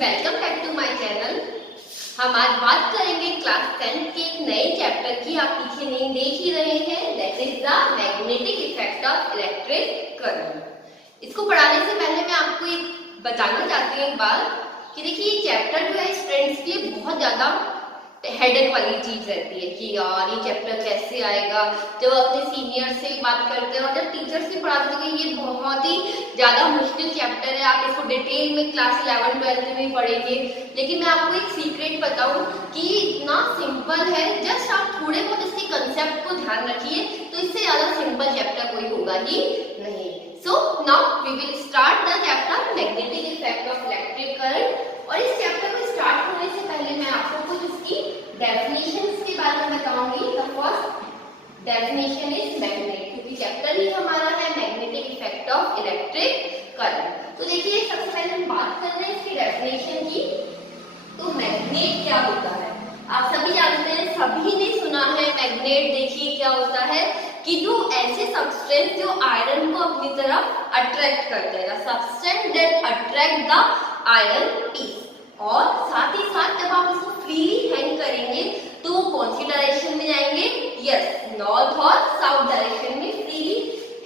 Welcome back to my channel. हम आज बात करेंगे क्लास 10 के एक नए चैप्टर की। आप पीछे नहीं देख ही रहे हैं, that is the magnetic effect of electric current. इसको पढ़ाने से पहले मैं आपको एक बताना चाहती हूँ एक बात कि देखिए ये चैप्टर जो है स्टूडेंट्स के लिए बहुत ज्यादा हेडेक वाली चीज रहती है कि यार ये चैप्टर कैसे आएगा। जब अपने सीनियर से बात करते हैं और जब टीचर से पढ़ाते हैं तो ये बहुत ही ज्यादा मुश्किल चैप्टर है, आप इसको डिटेल में क्लास 11-12 में पढ़ेंगे। लेकिन मैं आपको एक सीक्रेट बताऊं कि इतना सिंपल है, जस्ट आप थोड़े बहुत इसके कंसेप्ट को ध्यान रखिए तो इससे ज्यादा सिंपल चैप्टर कोई होगा ही नहीं। So now we will start the chapter magnetic effect of electric current. और इस चैप्टर को स्टार्ट होने से पहले मैं आपको कुछ इसकी डेफिनेशंस के बारे में बताऊंगी। The first definition is magnet, क्योंकि चैप्टर ही हमारा है magnetic effect of electric current. तो देखिए सबसे पहले हम बात कर रहे हैं इसकी डेफिनेशन की। तो मैग्नेट क्या होता है आप सभी जानते हैं, सभी ने सुना है मैग्नेट। देखिए क्या होता है कि जो ऐसे सब्सटेंस जो आयरन को अपनी तरफ अट्रैक्ट करते हैं, substance that attract the iron piece. और साथ ही साथ जब आप इसको फ्रीली हैंग करेंगे तो वो कौन सी डायरेक्शन में जाएंगे? यस, नॉर्थ और साउथ डायरेक्शन में फ्रीली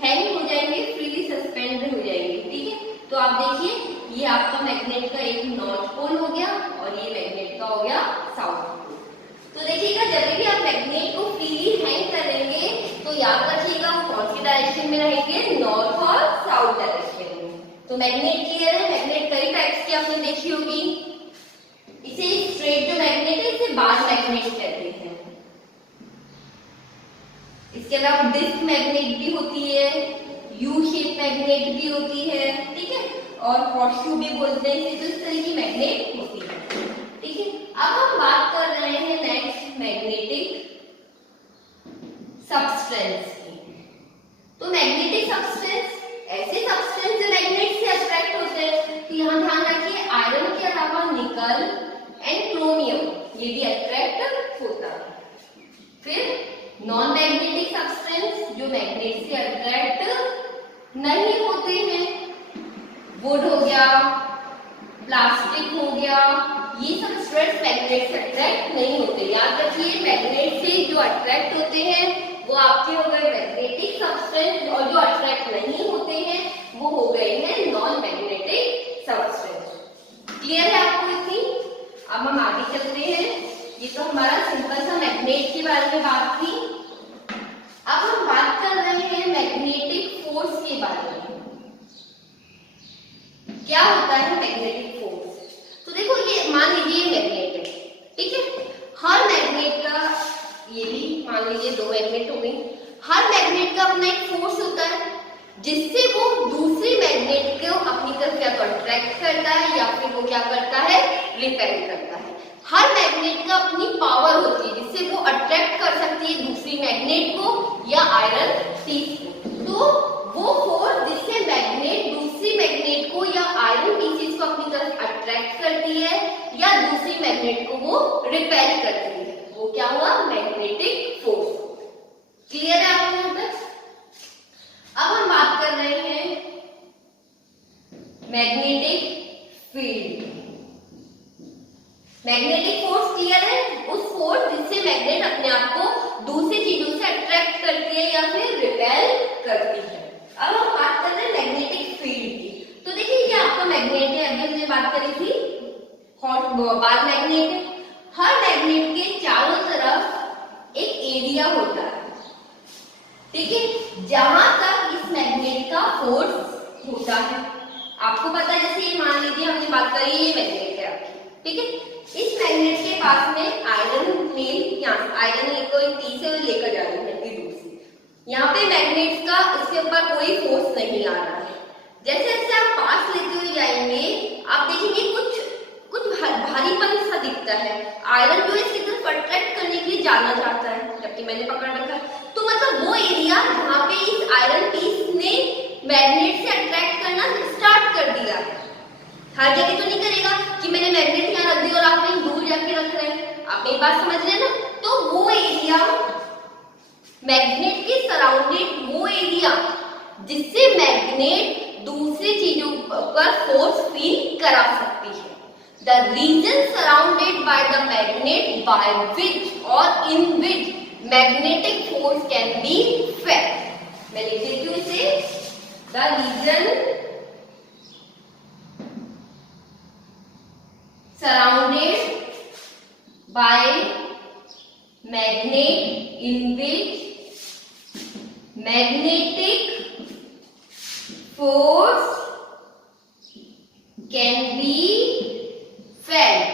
हैंग हो जाएंगे, फ्रीली सस्पेंडेड हो जाएंगे। ठीक है, तो आप देखिए ये आपका मैग्नेट का एक नॉर्थ पोल हो गया और ये मैग्नेट का हो गया साउथ पोल। तो देखिएगा जब भी आप मैग्नेट को फ्रीली हैंग करेंगे तो याद रखिएगा वो कौन सी डायरेक्शन में रहेंगे? नॉर्थ और साउथ डायरेक्शन में। तो मैग्नेट क्लियर है। मैग्नेट कई टाइप्स की आपने देखी होगी। इसे स्ट्रेट जो मैग्नेट है इसे बार मैग्नेट कहते हैं। इसके अलावा डिस्क मैग्नेट भी होती है, यू शेप मैग्नेट भी होती है, ठीक है, और हॉर्सशू भी बोलते हैं इसे। तो इस तरह की मैग्नेट होती है। ठीक है, अब हम बात कर रहे हैं नेक्स्ट मैग्नेटिक सब्सटेंस की। तो मैग्नेटिक सब्सटेंस ऐसे सब्सटेंस जो मैग्नेट से अट्रैक्ट होते हैं। तो यहाँ ध्यान रखिए आयरन के अलावा निकल एंड क्रोमियम ये भी अट्रैक्ट होता है। फिर नॉन मैग्नेटिक सब्सटेंस जो मैग्नेट से अट्रैक्ट नहीं होते हैं, वुड हो गया, प्लास्टिक हो गया, ये सब स्ट्रेस मैग्नेट से अट्रैक्ट नहीं होते। याद रखिए मैग्नेट से जो अट्रैक्ट होते हैं वो आपके हो गए मैग्नेटिक सब्सटेंस और जो अट्रैक्ट नहीं होते हैं वो हो गए हैं नॉन मैग्नेटिक सब्सटेंस। क्लियर है आपको इतनी? अब हम आगे चलते हैं। ये तो हमारा सिंपल सा मैग्नेट के बारे में बात थी। अब हम बात कर रहे हैं मैग्नेटिक फोर्स के बारे में। क्या होता है मैग्नेटिक फोर्स? तो देखो ये मान लीजिए मैग्नेट है, ठीक है, हर मैग्नेट का, ये भी मान लीजिए दो मैग्नेट हो गई, हर मैग्नेट का अपना एक फोर्स होता है जिससे वो दूसरे मैग्नेट को अपनी तरफ या तो अट्रैक्ट करता है या फिर वो क्या करता है? रिपेल करता है। हर मैग्नेट का अपनी पावर होती है जिससे वो अट्रैक्ट कर सकती है दूसरी मैग्नेट को या आयरन पीस को। तो वो फोर्स जिससे मैग्नेट दूसरी मैग्नेट को या आयरन पीसेस को अपनी तरफ अट्रैक्ट करती है या दूसरी मैग्नेट को वो रिपेल करती है, वो क्या हुआ? Magnetic force. क्लियर है आपको यहाँ तक? अब हम बात कर रहे हैं magnetic field. Magnetic force clear है? उस फोर्स जिससे मैग्नेट अपने आप को दूसरी चीजों से अट्रैक्ट करती है या फिर रिपेल करती है। अब हम बात कर रहे हैं मैग्नेटिक फील्ड की। तो देखिए ये आपका मैग्नेट है, अभी हमने बात करी थी बार मैग्नेट है। हर मैग्नेट के चारों तरफ एक एरिया होता है, ठीक है, जहां तक इस मैग्नेट का फोर्स होता है। आपको पता है जैसे ये मान लीजिए हमने बात करी ये मैग्नेट है आपकी, ठीक है, इस मैग्नेट के पास में आयरन में आयरन को टी से लेकर जा रही है दूर से, यहाँ पे मैग्नेट का इसके ऊपर कोई फोर्स नहीं आ रहा है। जैसे जैसे आप पास लेते हुए जाएंगे आप देखेंगे कुछ भारीपन सा दिखता है। आयरन जो इसकी तरफ अट्रैक्ट करने के लिए जाना चाहता है जबकि मैंने पकड़ रखा है। तो मतलब वो एरिया जहाँ पे इस आयरन पीस ने मैग्नेट से अट्रैक्ट करना स्टार्ट कर दिया है। हर जगह तो नहीं करेगा कि मैंने मैग्नेट यहाँ रख दिया और आप कहीं दूर जाके रख रहे हैं। आप एक बात समझ रहे हैं ना? तो वो एरिया मैग्नेट के सराउंडेड, वो एरिया जिससे मैग्नेट दूसरी चीजों पर फोर्स फील करा सकती है। the region surrounded by the magnet by which or in which magnetic force can be felt. मैं लिख देती हूँ इसे, the region surrounded by magnet in which magnetic force can be felt.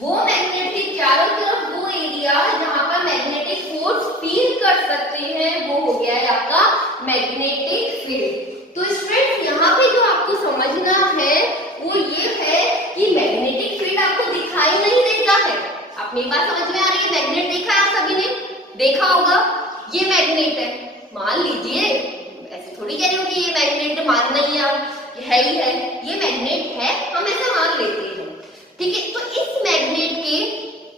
वो मैग्नेट के चारों तरफ वो एरिया जहां पर मैग्नेटिक फोर्स फील कर सकते हैं वो हो गया है आपका मैग्नेटिक फील्ड। तो स्टूडेंट्स यहाँ पे जो आपको समझना है वो ये है कि मैग्नेटिक फील्ड आपको दिखाई नहीं देता है। अपनी बात समझ में आ रही है? मैग्नेट देखा है आप सभी ने, देखा होगा। ये मैग्नेट है, मान लीजिए, ऐसे थोड़ी कह रही हूँ कि ये मैग्नेट मानना ही आप है ही है, ये मैग्नेट है, हम ऐसे मान लेते हैं, ठीक है। तो इस मैग्नेट के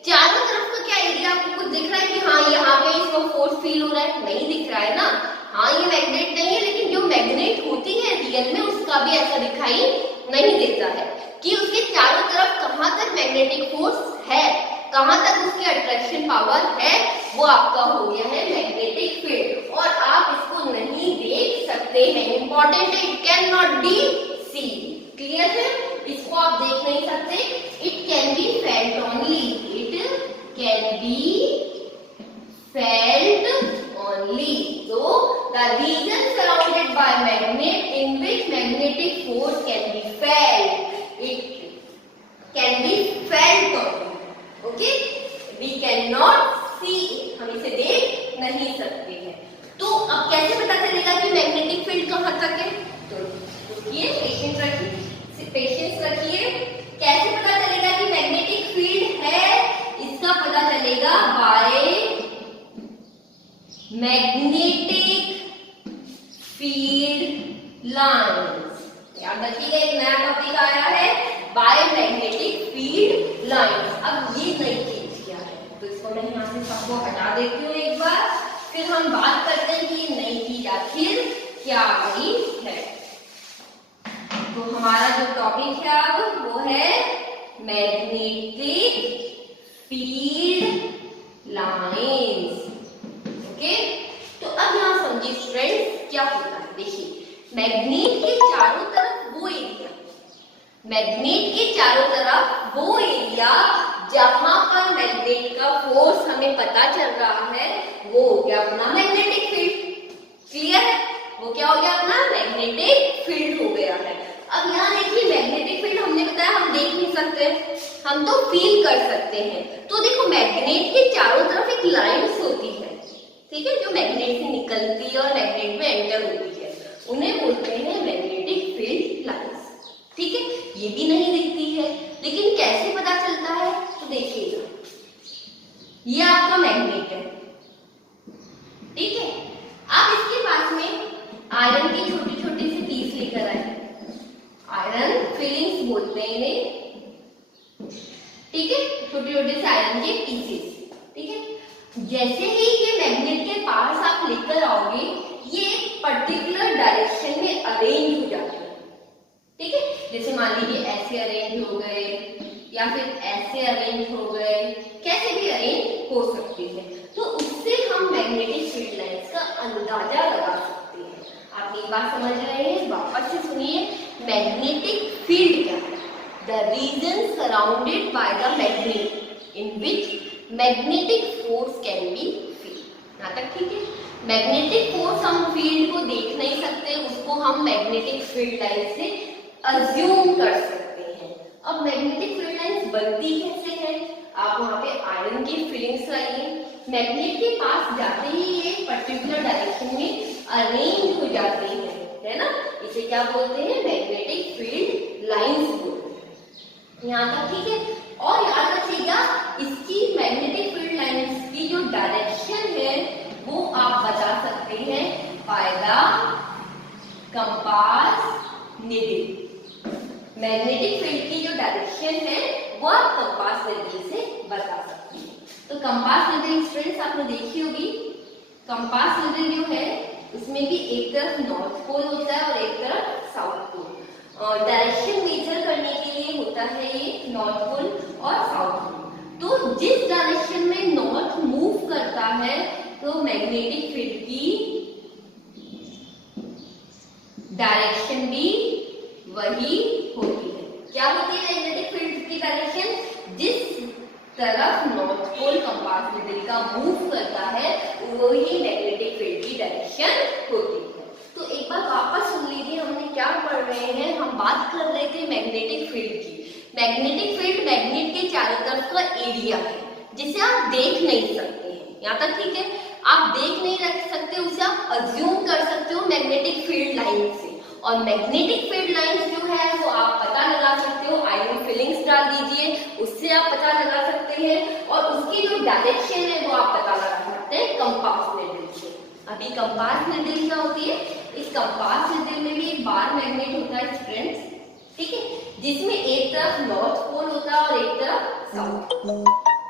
चारों तरफ का क्या एरिया आपको कुछ दिख रहा है कि हाँ यहाँ पे इसको फोर्स फील हो रहा है? नहीं दिख रहा है ना। हाँ ये मैग्नेट नहीं है, लेकिन जो मैग्नेट होती है रियल में उसका भी ऐसा दिखाई नहीं देता है कि उसके चारों तरफ कहाँ तक मैग्नेटिक फोर्स है, कहाँ तक उसकी अट्रैक्शन पावर है, वो आपका हो गया है मैग्नेटिक फील्ड। और आप इसको नहीं देख सकते हैं, इंपॉर्टेंट है, it can not be seen. Clear है? इसको आप देख नहीं सकते, it can be felt only, it can be felt only. So the region surrounded by magnet in which magnetic force can be felt, it can be felt only. Okay? We cannot see it. हम इसे देख नहीं सकते हैं। तो अब कैसे पता चलेगा कि मैग्नेटिक फील्ड कहाँ तक है? तो ये पेशेंस रखिए। कैसे पता चलेगा कि मैग्नेटिक फील्ड है? इसका पता चलेगा बाय मैग्नेटिक फील्ड लाइंस। याद रखिएगा, एक नया टॉपिक आया है, बाय मैग्नेटिक फील्ड लाइंस। अब ये नई चीज क्या है, तो इसको मैं यहाँ से सबको हटा देती हूँ एक बार, फिर हम बात करते हैं कि नई चीज आखिर क्या आई है। तो हमारा जो टॉपिक है अब वो है मैग्नेटिक फील्ड लाइंस। ओके, तो अब यहाँ समझिए स्टूडेंट्स क्या होता है। देखिए, मैग्नेट के चारों तरफ वो एरिया, मैग्नेट के चारों तरफ वो एरिया जहां पर मैग्नेट का फोर्स हमें पता चल रहा है वो हो गया अपना मैग्नेटिक फील्ड। क्लियर है? वो क्या हो गया? अपना मैग्नेटिक फील्ड हो गया है। अब यहाँ देखिए, मैग्नेटिक फील्ड हमने बताया हम देख नहीं सकते, हम तो फील कर सकते हैं। तो देखो, मैग्नेट के चारों तरफ एक लाइन्स होती है, ठीक है, जो मैग्नेट से निकलती है और मैग्नेट में एंटर होती है, उन्हें बोलते हैं मैग्नेटिक फील्ड लाइन्स। ठीक है, ये भी नहीं दिखती है, लेकिन कैसे पता चलता है? तो देखिएगा, ये आपका मैग्नेट है, ठीक है। आप इसके पास में आयरन की छोटी छोटी सी पीस लेकर आए, आयरन फिलिंग्स बोलते हैं इन्हें, ठीक है, छोटे छोटे से आयरन के पीसेस, ठीक है। जैसे ही ये मैग्नेट के पास आप लेकर आओगे, ये एक पर्टिकुलर डायरेक्शन में अरेंज हो जाते हैं, ठीक है। जैसे मान लीजिए ऐसे अरेंज हो गए या फिर ऐसे अरेंज हो गए, कैसे भी अरेंज हो सकते हैं। तो उससे हम मैग्नेटिक फील्ड लाइंस का अंदाजा लगा सकते हैं। आप ये बात समझ रहे हैं? वापस से सुनिए, मैग्नेटिक फील्ड क्या है? The region surrounded by the magnet in which magnetic force can be feel. यहाँ तक ठीक है? मैग्नेटिक फोर्स हम फील्ड को देख नहीं सकते, उसको हम मैग्नेटिक फील्ड लाइन से अज्यूम कर सकते हैं। अब मैग्नेटिक फील्ड लाइंस बनती कैसे है? आप वहां पे आयरन की फिलिंग्स लाइए, मैग्नेट के पास जाते ही ये पर्टिकुलर डायरेक्शन में अरेंज हो जाते हैं, है ना। इसे क्या बोलते हैं? मैग्नेटिक फील्ड लाइंस बोलते हैं। यहाँ तक ठीक है? और याद रखिएगा, इसकी मैग्नेटिक फील्ड लाइंस की जो डायरेक्शन है वो आप बता सकते हैं by the compass needle. Magnetic field की जो डायरेक्शन है वो आप कंपास नीडल से बता सकते हैं। तो कंपास नीडल स्टूडेंट्स आपने देखी होगी। कंपास नीडल जो है उसमें भी एक तरफ नॉर्थ पोल होता है और एक तरफ साउथ पोल। डायरेक्शन मेजर करने के लिए होता है ये नॉर्थ पोल और साउथ पोल। तो जिस डायरेक्शन में नॉर्थ मूव करता है तो मैग्नेटिक फील्ड की डायरेक्शन भी वही होती है। क्या होती है मैग्नेटिक फील्ड की डायरेक्शन? जिस तरफ नॉर्थ पोल कंपास निडल का मूव करता है वही मैग्नेटिक फील्ड की डायरेक्शन होती है। तो एक बार वापस सुन लीजिए, हमने क्या पढ़ रहे हैं। हम बात कर रहे थे मैग्नेटिक फील्ड की। मैग्नेटिक फील्ड मैग्नेट के चारों तरफ का एरिया है जिसे आप देख नहीं सकते हैं। यहाँ तक ठीक है? आप देख नहीं रख सकते, उसे आप अज्यूम कर सकते हो मैग्नेटिक फील्ड लाइन से। और मैग्नेटिक फील्ड लाइंस जो है वो आप पता लगा सकते हो, आयरन फिलिंग्स डाल दीजिए, उससे आप पता लगा सकते हैं। और उसकी जो डायरेक्शन है वो आप पता लगा सकते हैं कंपास निडल से। अभी कंपास निडल क्या होती है? इस कंपास निडल में भी एक बार मैग्नेट होता है स्टूडेंट्स, ठीक है, जिसमें एक तरफ नॉर्थ पोल होता है और एक तरफ साउथ,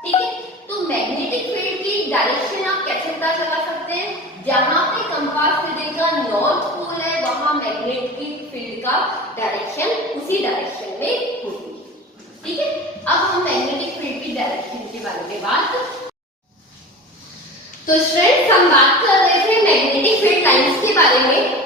ठीक है। तो मैग्नेटिक फील्ड की डायरेक्शन आप कैसे पता लगा सकते हैं? जहां पे कंपास निडल का नॉर्थ पोल है वहां मैग्नेटिक फील्ड का डायरेक्शन उसी डायरेक्शन में होती है, ठीक है। अब हम मैग्नेटिक फील्ड की डायरेक्शन के बारे में बात। तो स्टूडेंट्स हम बात कर रहे थे मैग्नेटिक फील्ड लाइंस के बारे में।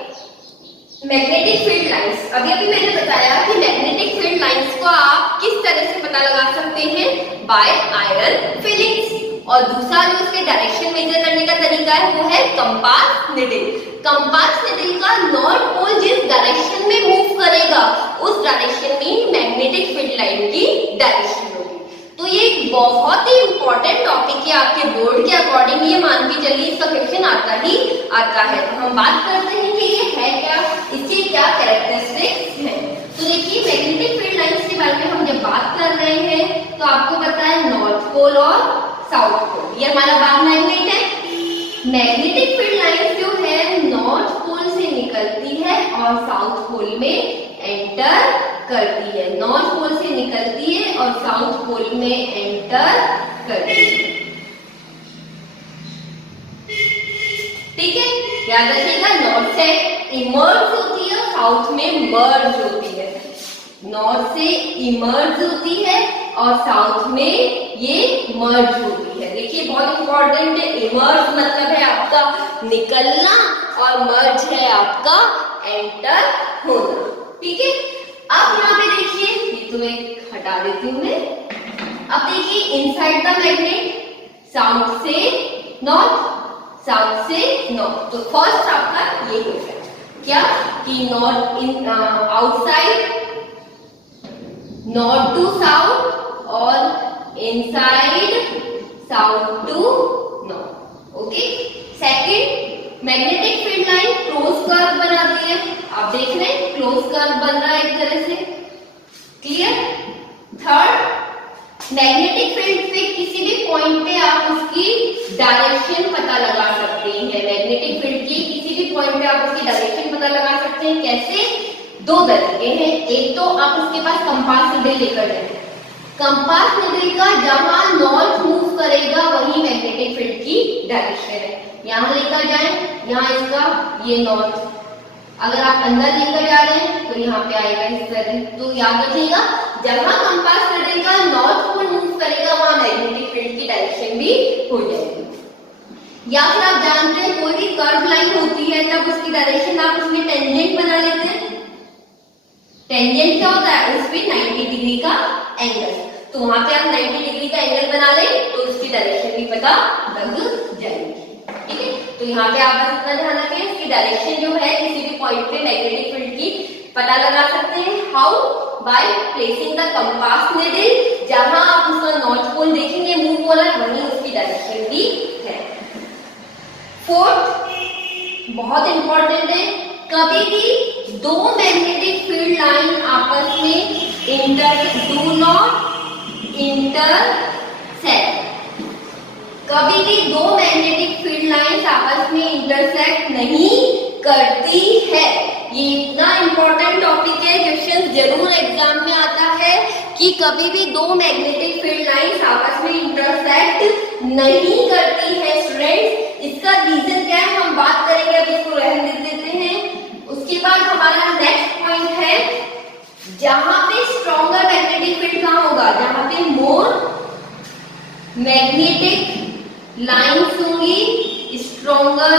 मैग्नेटिक फील्ड लाइंस, अभी मैंने बताया कि मैग्नेटिक फील्ड लाइंस को आप किस तरह से पता लगा सकते हैं? By iron filings. और दूसरा जो उसके डायरेक्शन मेजर करने का तरीका है वो है कंपास निडल। कंपास निडल का नॉर्थ पोल जिस डायरेक्शन में मूव करेगा उस डायरेक्शन में मैग्नेटिक फील्ड लाइन की डायरेक्शन होगी। तो ये एक बहुत ही इंपॉर्टेंट टॉपिक है आपके बोर्ड के अकॉर्डिंग। ये मान के चलिए इसका क्वेश्चन आता है। तो हम बात करते हैं कि ये है क्या, इसके क्या कैरेक्टरिस्टिक्स हैं। तो देखिए मैग्नेटिक फील्ड लाइंस के बारे में हम जब बात कर रहे हैं तो आपको पता है नॉर्थ पोल और साउथ पोल, ये हमारा बार मैग्नेट है। मैग्नेटिक फील्ड लाइंस जो है नॉर्थ पोल से निकलती है और साउथ पोल में एंटर करती है। नॉर्थ पोल से निकलती है और साउथ पोल में एंटर करती है, ठीक है। याद रखिएगा नॉर्थ से इमर्ज होती है और साउथ में मर्ज होती है। नॉर्थ से इमर्ज होती है और साउथ में ये मर्ज होती है। देखिए बहुत इंपॉर्टेंट है, इमर्ज मतलब है आपका निकलना और मर्ज है आपका एंटर होना, ठीक है। अब यहाँ पे देखिए, ये तो मैं हटा देती हूँ मैं। अब देखिए इनसाइड द मैग्नेट साउथ से नॉर्थ, साउथ से नॉर्थ। तो फर्स्ट आपका ये हो गया क्या कि north in outside north to south और inside south to north, okay. Second magnetic field line close curve बनाती है। आप देख रहे हैं क्लोज कर्व बन रहा है एक तरह से, क्लियर। थर्ड मैग्नेटिक फील्ड पे किसी भी पॉइंट पे आप उसकी डायरेक्शन पता लगा सकते हैं। मैग्नेटिक फील्ड की किसी भी पॉइंट पे आप उसकी डायरेक्शन पता लगा सकते हैं। कैसे? दो तरीके हैं। एक तो आप उसके पास कंपास निडल लेकर जाएं। कंपास निडल का जहां नॉर्थ मूव करेगा वही मैग्नेटिक फील्ड की डायरेक्शन है। यहाँ लेकर जाएं, यहाँ इसका ये नॉर्थ, अगर आप अंदर लेकर जा रहे हैं तो यहाँ पे आएगा इस तरह। तो याद रखिएगा जहां कंपास निडल का नॉर्थ पोल मूव करेगा वहां मैग्नेटिक फील्ड की डायरेक्शन भी हो जाएगी। या फिर आप जानते हैं कोई भी कर्व लाइन होती है तब उसकी डायरेक्शन आप उसमें टेंजेंट बना लेते हैं। टेंजेंट क्या होता है? उस पे 90 डिग्री का एंगल। तो वहां पे आप 90 डिग्री का एंगल बना लें तो उसकी डायरेक्शन भी पता लग जाएगी, ठीक है। तो यहाँ पे आप बस इतना ध्यान रखें, इसकी डायरेक्शन जो है किसी भी पॉइंट पे मैग्नेटिक फील्ड की पता लगा सकते हैं। How? By placing the compass needle. जहां आप उसका नॉर्थ पोल देखेंगे मूव हो रहा है वहीं उसकी डायरेक्शन भी है। फोर्थ बहुत इंपॉर्टेंट है, कभी भी दो मैग्नेटिक फील्ड लाइन आपस में डू नॉट इंटरसेक्ट। कभी भी दो मैग्नेटिक फील्ड लाइंस आपस में इंटरसेक्ट नहीं करती है। ये इतना इंपॉर्टेंट टॉपिक है, क्वेश्चन जरूर एग्जाम में आता है कि कभी भी दो मैग्नेटिक फील्ड लाइंस आपस में इंटरसेक्ट नहीं करती है स्टूडेंट्स। इसका रीजन क्या है हम बात करेंगे, अब इसको रहने देते हैं। उसके बाद हमारा नेक्स्ट पॉइंट है जहां पे स्ट्रॉन्गर कहाँ होगा? जहां पे मोर मैग्नेटिक लाइंस होंगी, स्ट्रॉन्गर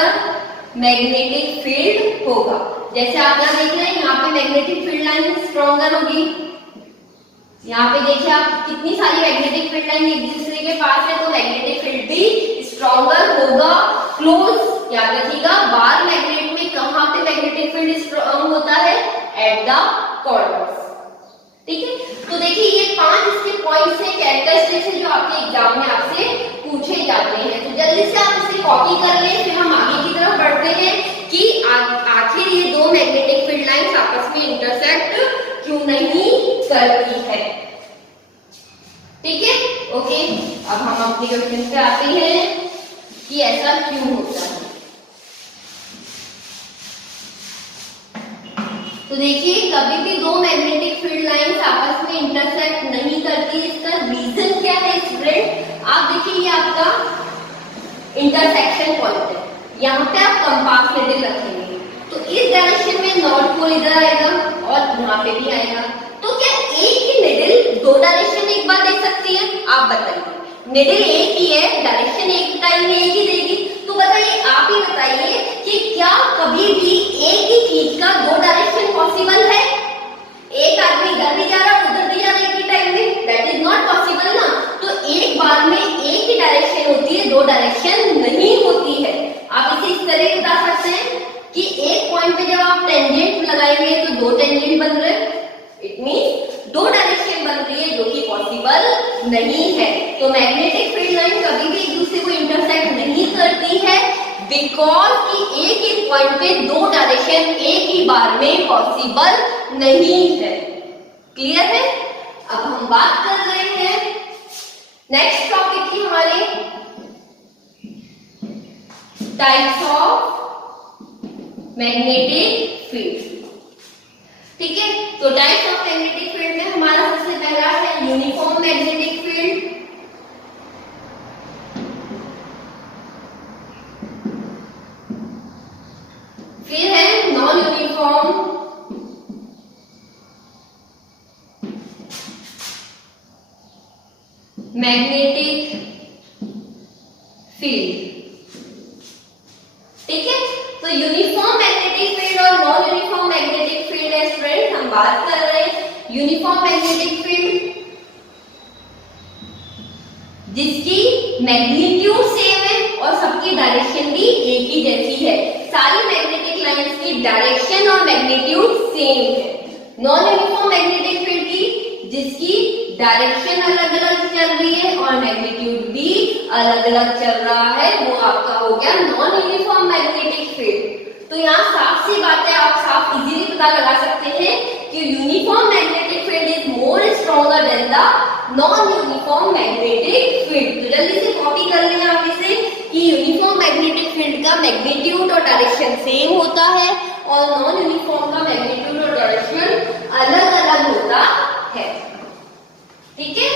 मैग्नेटिक फील्ड होगा। जैसे आप यहाँ देख रहे हैं, यहाँ पे मैग्नेटिक फील्ड लाइन स्ट्रॉन्गर होगी। यहाँ पे देखिए आप कितनी सारी मैग्नेटिक फील्ड लाइन एक दूसरे के पास है, तो मैग्नेटिक फील्ड भी स्ट्रॉन्गर होगा। क्लोज याद रखिएगा, बार मैग्नेट में कहाँ पे मैग्नेटिक फील्ड स्ट्रॉन्ग होता है? At the corners. ठीक है, तो देखिए ये 5 इसके पॉइंट्स है, कैरेक्टरिस्टिक्स है जो आपके एग्जाम में आपसे पूछे जाते हैं। तो जल्दी से आप इसे कॉपी कर लें, फिर हम आगे की तरफ बढ़ते हैं कि आखिर ये दो मैग्नेटिक फील्ड लाइंस आपस में इंटरसेक्ट क्यों नहीं करती है। ठीक है, ओके। अब हम अपने क्वेश्चन पे आते हैं कि ऐसा क्यों होता है। तो देखिए कभी भी दो मैग्नेटिक फील्ड लाइंस आपस में इंटरसेक्ट नहीं करती, इसका रीजन क्या है स्टूडेंट? आप देखिए ये आपका इंटरसेक्शन पॉइंट है, यहाँ पे आप कंपास निडल रखेंगे, तो इस डायरेक्शन में नॉर्थ पोल इधर आएगा और यहाँ पे भी आएगा। तो क्या एक ही निडल दो डायरेक्शन में एक बार दे सकती है? आप बताइए, निडल एक ही है, डायरेक्शन एक टाइम में एक ही देगी, तो बताइए, आप ही बताइए कि क्या कभी भी एक ही चीज का दो डायरेक्शन पॉसिबल है? एक आदमी इधर भी जा रहा है उधर भी जा रहा है एक ही टाइम में, दैट इज नॉट पॉसिबल ना। तो एक बार में एक ही डायरेक्शन होती है, दो डायरेक्शन नहीं होती है। आप इसे इस तरह बता सकते हैं कि एक पॉइंट पे जब आप टेंजेंट लगाएंगे तो दो टेंजेंट बन रहे, इट मींस दो डायरेक्शन बन रही है, जो कि पॉसिबल नहीं है। तो मैग्नेटिक फील्ड लाइन कभी भी एक दूसरे को इंटरसेक्ट नहीं करती है, बिकॉज कि एक ही पॉइंट पे दो डायरेक्शन एक ही बार में पॉसिबल नहीं है। क्लियर है? अब हम बात कर रहे हैं नेक्स्ट टॉपिक की, हमारे टाइप्स ऑफ मैग्नेटिक फील्ड। ठीक है, तो टाइप्स ऑफ मैग्नेटिक फील्ड में हमारा सबसे पहला है यूनिफॉर्म मैग्नेटिक फील्ड। फिर है नॉन यूनिफॉर्म मैग्नेटिक फील्ड। ठीक है, तो यूनिफॉर्म मैग्नेटिक फील्ड और नॉन यूनिफॉर्म मैग्नेटिक फील्ड है स्टूडेंट, हम बात कर रहे हैं यूनिफॉर्म मैग्नेटिक फील्ड जिसकी मैग्नीट्यूड सेम है और सबकी डायरेक्शन भी एक ही जैसी है। सारी मैग्नेटिक लाइंस की डायरेक्शन और मैग्नीट्यूड सेम है। नॉन यूनिफॉर्म मैग्नेटिक फील्ड की जिसकी डायरेक्शन अलग अलग चल रही है और मैग्नीट्यूड भी अलग अलग चल रहा है, वो आपका हो गया नॉन यूनिफॉर्म मैग्नेटिक फील्ड। तो यहाँ साफ सी बात है, आप साफ इजीली पता लगा सकते हैं कि uniform magnetic field is more stronger than the non uniform magnetic field. तो जल्दी से कॉपी कर लें आप इसे कि यूनिफॉर्म मैग्नेटिक फील्ड का मैग्नीट्यूड और डायरेक्शन सेम होता है और नॉन यूनिफॉर्म का मैग्नीट्यूड और डायरेक्शन अलग अलग होता है। ठीक है,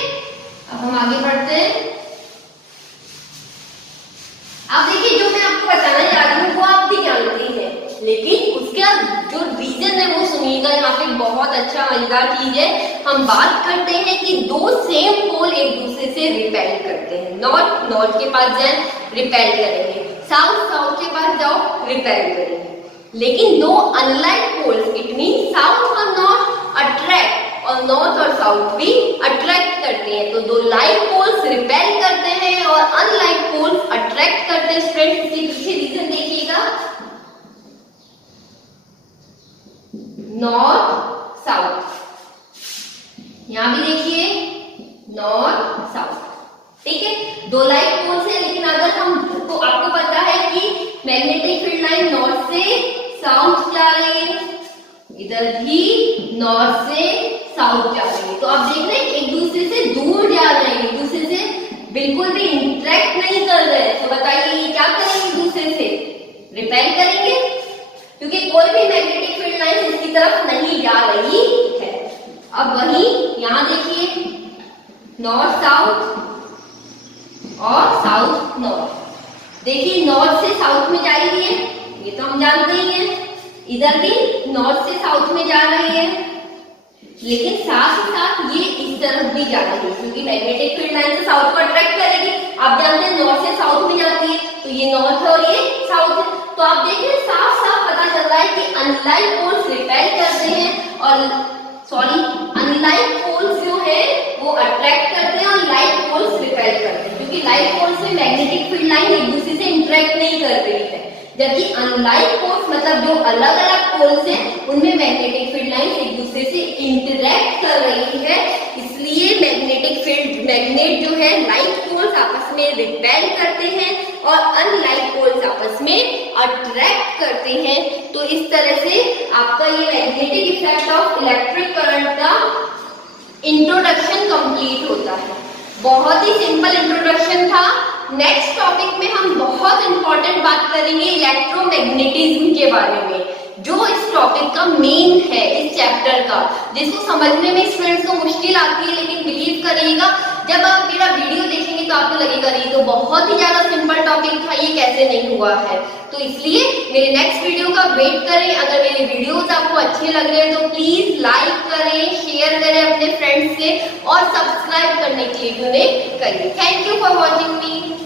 अब हम आगे बढ़ते हैं। अब देखिए जो मैं आपको बताने जा रही हूँ वो आप भी जानते हैं, लेकिन उसका जो रीजन है वो सुनिएगा, यहाँ पे बहुत अच्छा मजेदार चीज है। हम बात करते हैं कि दो सेम पोल एक दूसरे से रिपेल करते हैं। नॉर्थ नॉर्थ के पास जाए रिपेल करेंगे, साउथ साउथ के पास जाओ रिपेल करेंगे, लेकिन दो unlike poles, it mean south और नॉर्थ अट्रैक्ट और नॉर्थ और साउथ भी अट्रैक्ट करते हैं। तो दो लाइक पोल्स रिपेल करते हैं और अनलाइक पोल्स अट्रैक्ट करते हैं। स्टूडेंट्स इसके पीछे रीजन देखिएगा, नॉर्थ साउथ, यहां भी देखिए नॉर्थ साउथ। ठीक है, दो लाइक पोल्स है, लेकिन अगर हम तो आपको पता है कि मैग्नेटिक फील्ड लाइन नॉर्थ से साउथ जा रही है, इधर भी नॉर्थ से साउथ जा रही है, तो आप देख रहे हैं एक दूसरे से दूर जा रहे हैं, एक दूसरे से बिल्कुल भी इंटरेक्ट नहीं कर रहे हैं। तो बताइए ये क्या करेंगे? एक दूसरे से रिपेल करेंगे, क्योंकि कोई भी मैग्नेटिक फील्ड लाइन इसकी तरफ नहीं जा रही है। अब वही यहां देखिए नॉर्थ साउथ और साउथ नॉर्थ, देखिए नॉर्थ से साउथ में जा रही है, ये तो हम जानते ही हैं, इधर भी नॉर्थ से साउथ में जा रही है। लेकिन साथ ही साथ ये इस तरफ भी जा रही है क्योंकि मैग्नेटिक फील्ड लाइन से साउथ को अट्रैक्ट करेगी। आप जानते हैं नॉर्थ से साउथ में जाती है, तो ये नॉर्थ है और ये साउथ है। तो आप देख रहे हैं साफ साफ पता चल रहा है कि अनलाइक पोल्स रिपेल करते हैं और अनलाइक पोल्स जो है वो अट्रैक्ट करते हैं और लाइक पोल्स रिपेल करते हैं, क्योंकि लाइक पोल्स में मैग्नेटिक फील्ड लाइन एक दूसरे से इंटरेक्ट नहीं कर रही है, जबकि अनलाइक पोल्स मतलब जो अलग अलग पोल्स हैं उनमें मैग्नेटिक फील्ड लाइन एक दूसरे से इंटरेक्ट कर रही है। इसलिए मैग्नेट जो है लाइक पोल्स आपस में रिपेल करते हैं और अनलाइक पोल्स आपस में अट्रैक्ट करते हैं। तो इस तरह से आपका ये magnetic effect of electric current का इंट्रोडक्शन कंप्लीट होता है। बहुत ही सिंपल इंट्रोडक्शन था। नेक्स्ट टॉपिक में हम बहुत इंपॉर्टेंट बात करेंगे इलेक्ट्रोमैग्नेटिज्म के बारे में, जो इस टॉपिक का मेन है इस चैप्टर का, जिसको समझने में स्टूडेंट्स को मुश्किल आती है, लेकिन बिलीव करिएगा जब आप मेरा वीडियो देखेंगे तो आपको लगेगा ये तो बहुत ही ज्यादा सिंपल टॉपिक था, ये कैसे नहीं हुआ है। तो इसलिए मेरे नेक्स्ट वीडियो का वेट करें। अगर मेरे वीडियोस आपको अच्छे लग रहे हैं तो प्लीज लाइक करें, शेयर करें अपने फ्रेंड्स से और सब्सक्राइब करने के लिए भी उन्हें करिए। Thank you for watching me.